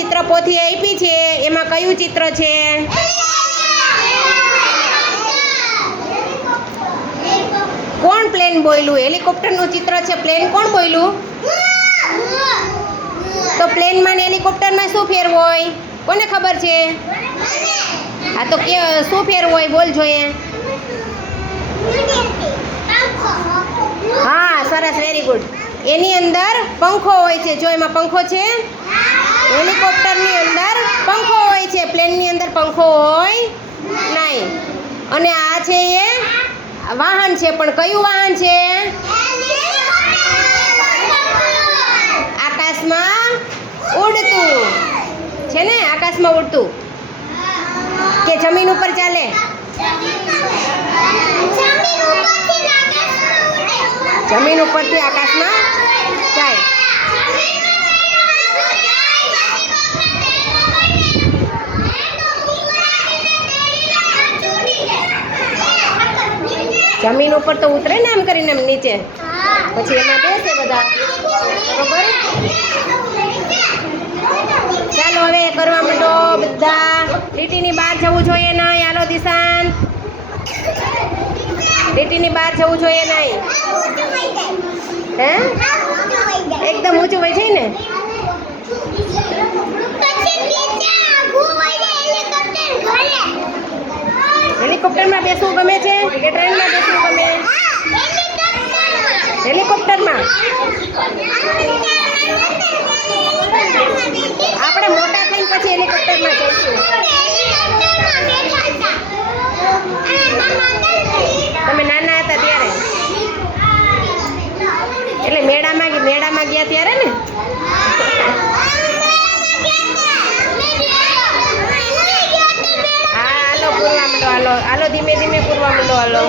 પોથી આપી છે. એમાં કયું ચિત્ર છે? કોણ પ્લેન બોલ્યું હેલિકોપ્ટરનું ચિત્ર છે. પ્લેન કોણ બોયલું? તો પ્લેનમાં ને હેલિકોપ્ટરમાં શું ફેર હોય? કોને ખબર છે? આ તો કે, શું ફેર હોય? બોલ જોઈએ. હા, સરસ વેરી ગુડ એની અંદર પંખો હોય છે. જો એમાં પંખો છે? હેલિકોપ્ટરની અંદર પંખો હોય છે. પ્લેનની અંદર પંખો હોય નહીં. અને આ છે એ વાહન છે. પણ કયું વાહન છે? આકાશમાં ઉડતું. છે ને? આકાશમાં ઉડતું. કે જમીન ઉપર ચાલે? જમીન ઉપરથી આકાશમાં જાય. જમીન ઉપર તો ઉતરે ને આમ કરીને એમ નીચે? પછી એમાં બેસે બધા. બરોબર? ચાલો હવે કરવા માંડો બધા. લીટીની બહાર જવું જોઈએ નહીં. હાલો, દિશાન. લીટીની બહાર જવું જોઈએ નહીં. હે? એકદમ ઊંચું હોય છે ને હેલિકોપ્ટરમાં બેસવું ગમે છે કે ટ્રેનમાં બેસવું ગમે? હેલિકોપ્ટરમાં? આપણે મોટા થઈને પછી હેલિકોપ્ટરમાં જઈશું. મેળામાં ગયા ત્યારે ને? હા, હાલો, પૂરવા માંડો, હાલો. હાલો, ધીમે ધીમે પૂરવા માંડો, હાલો.